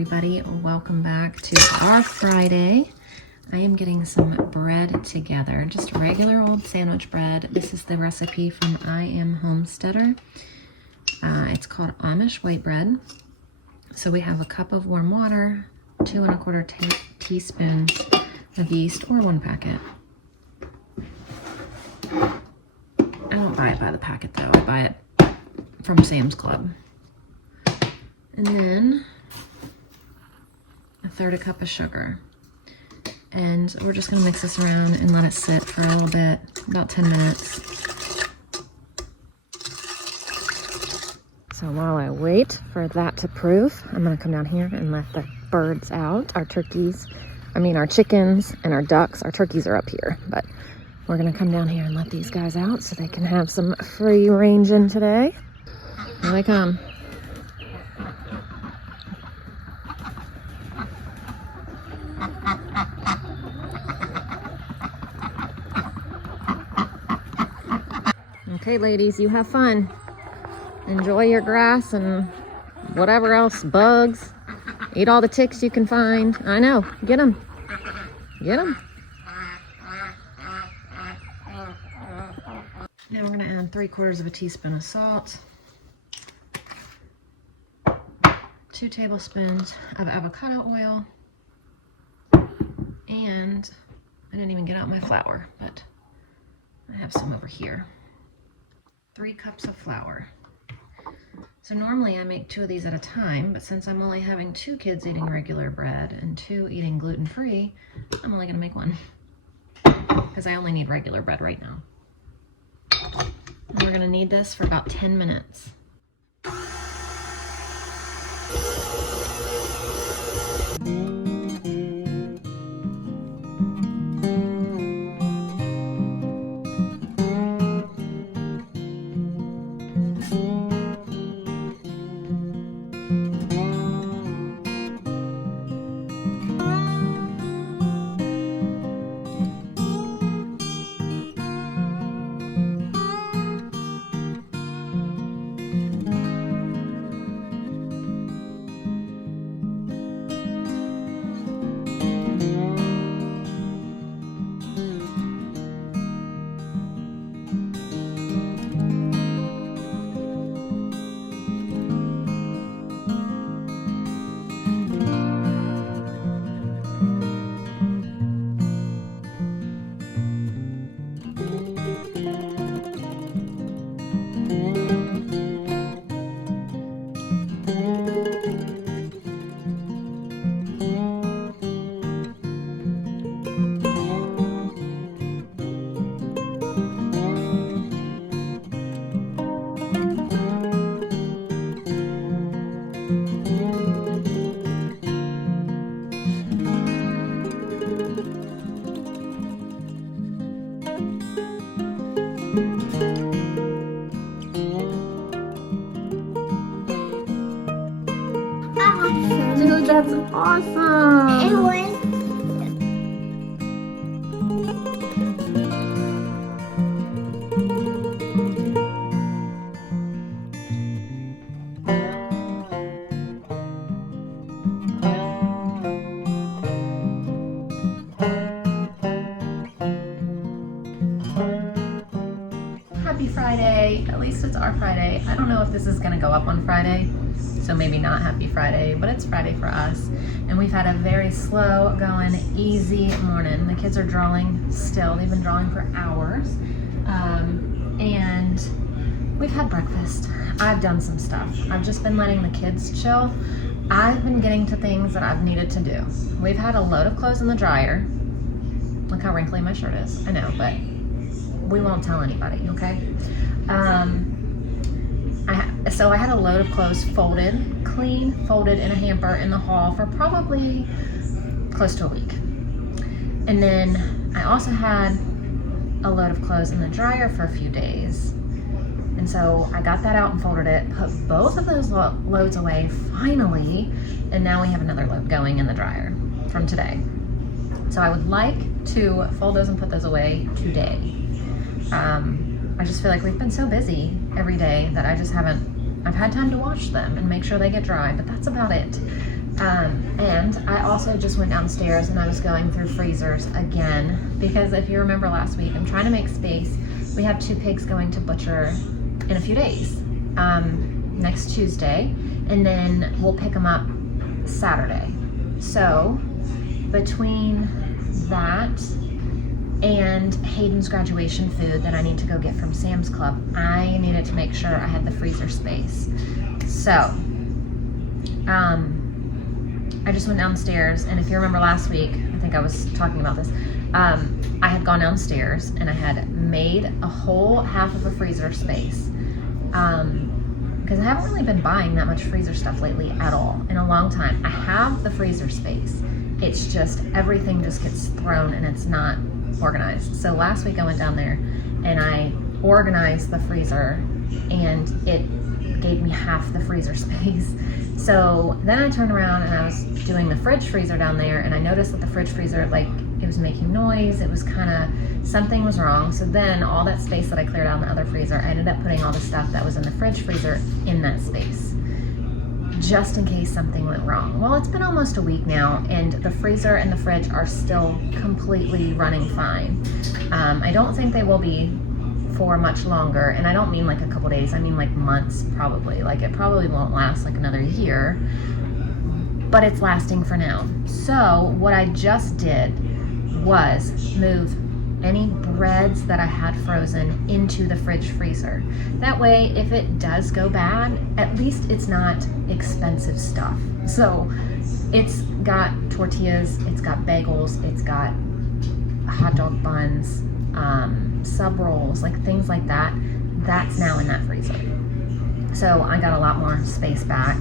everybody, welcome back to our Friday. I am getting some bread together, just regular old sandwich bread. This is the recipe from I Am Homesteader. It's called Amish white bread. So we have a cup of warm water, 2 1/4 teaspoons of yeast, or 1 packet. I don't buy it by the packet though, I buy it from Sam's Club. And then 1/3 cup of sugar. And we're just gonna mix this around and let it sit for a little bit, about 10 minutes. So while I wait for that to proof, I'm gonna come down here and let the birds out, our chickens, and our ducks. Our turkeys are up here, but we're gonna come down here and let these guys out so they can have some free range in today. Here they come. Okay, ladies, you have fun. Enjoy your grass and whatever else, bugs. Eat all the ticks you can find. I know, get them. Get them. Now we're gonna add 3/4 teaspoon of salt, 2 tablespoons of avocado oil, and I didn't even get out my flour, but I have some over here. 3 cups of flour. So normally I make 2 of these at a time, but since I'm only having 2 kids eating regular bread and 2 eating gluten-free, I'm only gonna make 1, because I only need regular bread right now. And we're gonna knead this for about 10 minutes. Dude, that's awesome! It was. Happy Friday. At least it's our Friday. I don't know if this is gonna go up on Friday, so maybe not happy Friday, but it's Friday for us. And we've had a very slow going, easy morning. The kids are drawing still. They've been drawing for hours. And we've had breakfast. I've done some stuff. I've just been letting the kids chill. I've been getting to things that I've needed to do. We've had a load of clothes in the dryer. Look how wrinkly my shirt is. I know, but we won't tell anybody, okay? So I had a load of clothes folded, clean, folded in a hamper in the hall for probably close to a week. And then I also had a load of clothes in the dryer for a few days. And so I got that out and folded it, put both of those loads away finally, and now we have another load going in the dryer from today. So I would like to fold those and put those away today. I just feel like we've been so busy every day that I've had time to wash them and make sure they get dry, but that's about it. And I also just went downstairs and I was going through freezers again, because if you remember last week, I'm trying to make space. We have 2 pigs going to butcher in a few days, next Tuesday, and then we'll pick them up Saturday. So between that and Hayden's graduation food that I need to go get from Sam's Club, I needed to make sure I had the freezer space. So, I just went downstairs, and if you remember last week, I think I was talking about this, I had gone downstairs and I had made a whole half of a freezer space, because I haven't really been buying that much freezer stuff lately at all, in a long time. I have the freezer space, it's just everything just gets thrown and it's not organized. So last week I went down there and I organized the freezer, and it gave me half the freezer space. So then I turned around and I was doing the fridge freezer down there, and I noticed that the fridge freezer, like, it was making noise. It was kind of, something was wrong. So then all that space that I cleared out in the other freezer, I ended up putting all the stuff that was in the fridge freezer in that space, just in case something went wrong. Well, it's been almost a week now, and the freezer and the fridge are still completely running fine. I don't think they will be for much longer, and I don't mean like a couple days, I mean like months probably. Like, it probably won't last like another year, but it's lasting for now. So what I just did was move any breads that I had frozen into the fridge freezer. That way, if it does go bad, at least it's not expensive stuff. So it's got tortillas, it's got bagels, it's got hot dog buns, sub rolls, like things like that. That's now in that freezer. So I got a lot more space back,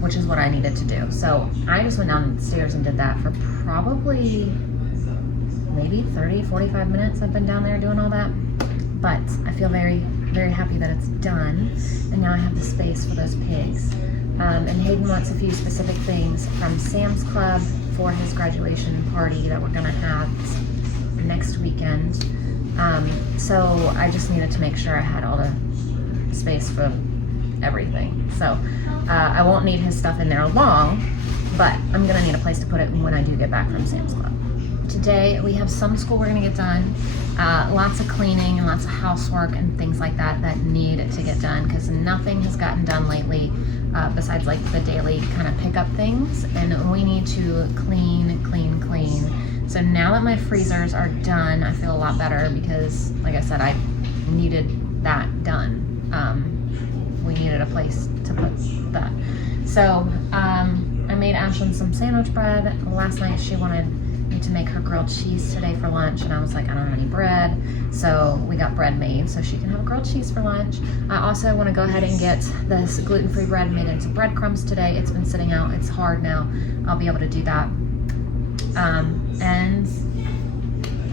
which is what I needed to do. So I just went downstairs and did that for probably maybe 30, 45 minutes. I've been down there doing all that, but I feel very, very happy that it's done. And now I have the space for those pigs. And Hayden wants a few specific things from Sam's Club for his graduation party that we're gonna have next weekend. So I just needed to make sure I had all the space for everything. So I won't need his stuff in there long, but I'm gonna need a place to put it when I do get back from Sam's Club. Today we have some school we're gonna get done, lots of cleaning and lots of housework and things like that that need to get done, because nothing has gotten done lately besides like the daily kind of pickup things, and we need to clean. So now that my freezers are done, I feel a lot better, because like I said, I needed that done. We needed a place to put that. So I made Ashlyn some sandwich bread. Last night she wanted me to make her grilled cheese today for lunch, and I was like, I don't have any bread. So we got bread made so she can have grilled cheese for lunch. I also want to go ahead and get this gluten-free bread made into breadcrumbs today. It's been sitting out, it's hard now. I'll be able to do that. And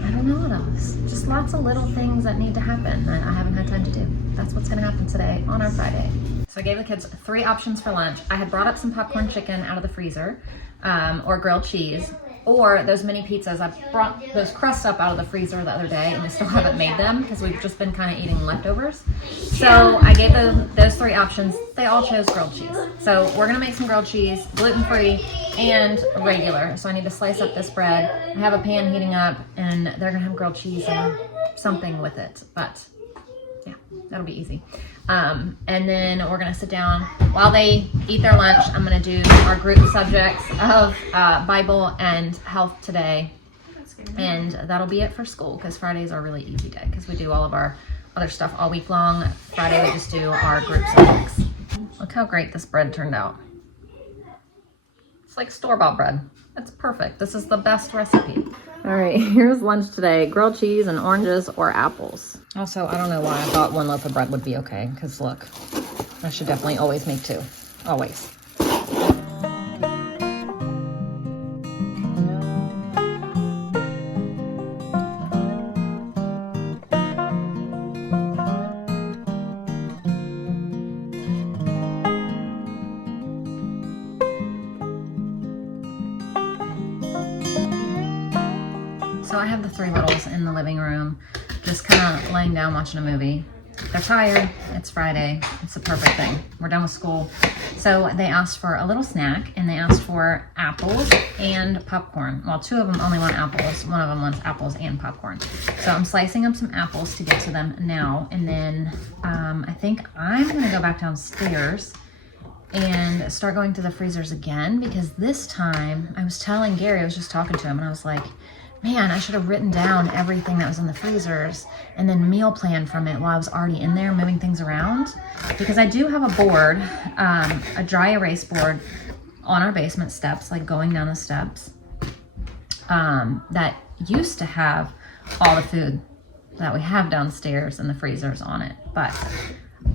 I don't know what else. Just lots of little things that need to happen that I haven't had time to do. That's what's gonna happen today on our Friday. So I gave the kids 3 options for lunch. I had brought up some popcorn chicken out of the freezer, or grilled cheese, or those mini pizzas. I brought those crusts up out of the freezer the other day, and I still haven't made them because we've just been kind of eating leftovers. So I gave those 3 options. They all chose grilled cheese. So we're gonna make some grilled cheese, gluten-free and regular. So I need to slice up this bread. I have a pan heating up, and they're gonna have grilled cheese and something with it. But yeah, that'll be easy. And then we're gonna sit down while they eat their lunch. I'm gonna do our group subjects of Bible and health today, and that'll be it for school, because Fridays are a really easy day because we do all of our other stuff all week long. Friday we just do our group subjects. Look how great this bread turned out. It's like store-bought bread. It's perfect. This is the best recipe. All right, here's lunch today. Grilled cheese and oranges or apples. Also, I don't know why I thought 1 loaf of bread would be okay, because look, I should definitely always make 2. Always. So I have the 3 littles in the living room, just kind of laying down watching a movie. they're tired. It's Friday. It's the perfect thing. We're done with school. So they asked for a little snack, and they asked for apples and popcorn. Well, 2 of them only want apples. 1 of them wants apples and popcorn. So I'm slicing up some apples to get to them now. And then I think I'm going to go back downstairs and start going to the freezers again, because this time I was telling Gary, I was just talking to him, and I was like, man, I should have written down everything that was in the freezers and then meal plan from it while I was already in there moving things around. Because I do have a board, a dry erase board on our basement steps, like going down the steps, that used to have all the food that we have downstairs in the freezers on it. But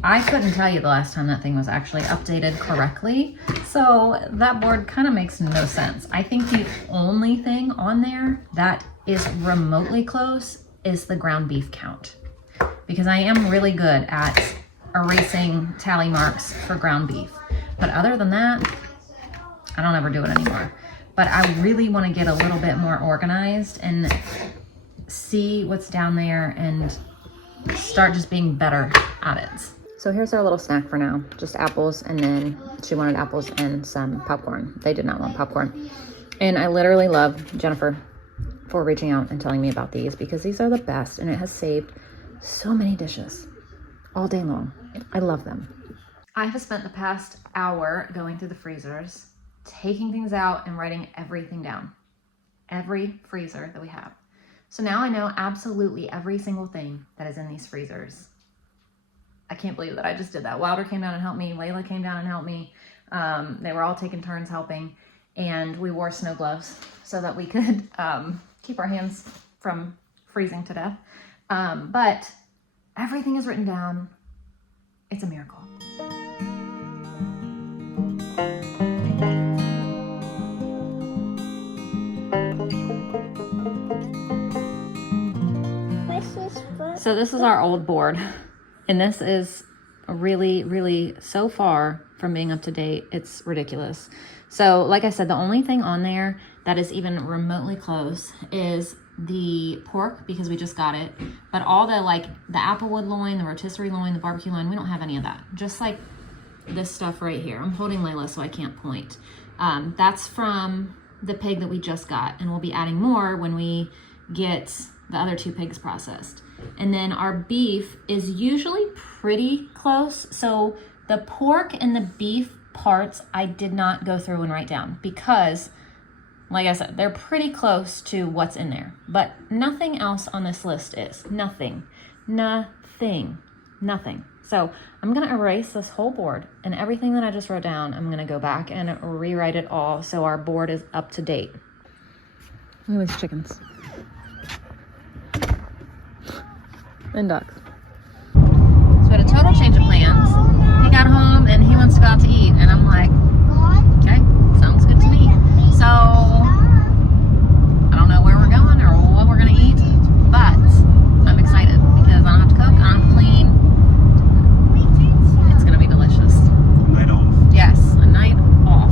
I couldn't tell you the last time that thing was actually updated correctly. So that board kind of makes no sense. I think the only thing on there that is remotely close is the ground beef count, because I am really good at erasing tally marks for ground beef. But other than that, I don't ever do it anymore. But I really want to get a little bit more organized and see what's down there and start just being better at it. So here's our little snack for now, just apples, and then she wanted apples and some popcorn. They did not want popcorn. And I literally love Jennifer for reaching out and telling me about these, because these are the best, and it has saved so many dishes all day long. I love them. I have spent the past hour going through the freezers, taking things out and writing everything down. Every freezer that we have. So now I know absolutely every single thing that is in these freezers. I can't believe that I just did that. Wilder came down and helped me. Layla came down and helped me. They were all taking turns helping, and we wore snow gloves so that we could keep our hands from freezing to death. But everything is written down. It's a miracle. So this is our old board, and this is really, so far from being up to date, it's ridiculous. So like I said, the only thing on there that is even remotely close is the pork, because we just got it. But all the, like, the applewood loin, the rotisserie loin, the barbecue loin, we don't have any of that. Just like this stuff right here. I'm holding Layla so I can't point. That's from the pig that we just got, and we'll be adding more when we get the other 2 pigs processed. And then our beef is usually pretty close. So the pork and the beef parts I did not go through and write down, because like I said, they're pretty close to what's in there. But nothing else on this list is. Nothing. So I'm going to erase this whole board, and everything that I just wrote down, I'm going to go back and rewrite it all so our board is up to date. Look at these chickens. And ducks. So we had a total change of plans. He got home and he wants to go out to eat, and I'm like, okay, sounds good to me. So I don't know where we're going or what we're gonna eat, but I'm excited because I don't have to cook, I don't have to clean. It's gonna be delicious. Night off. Yes, a night off.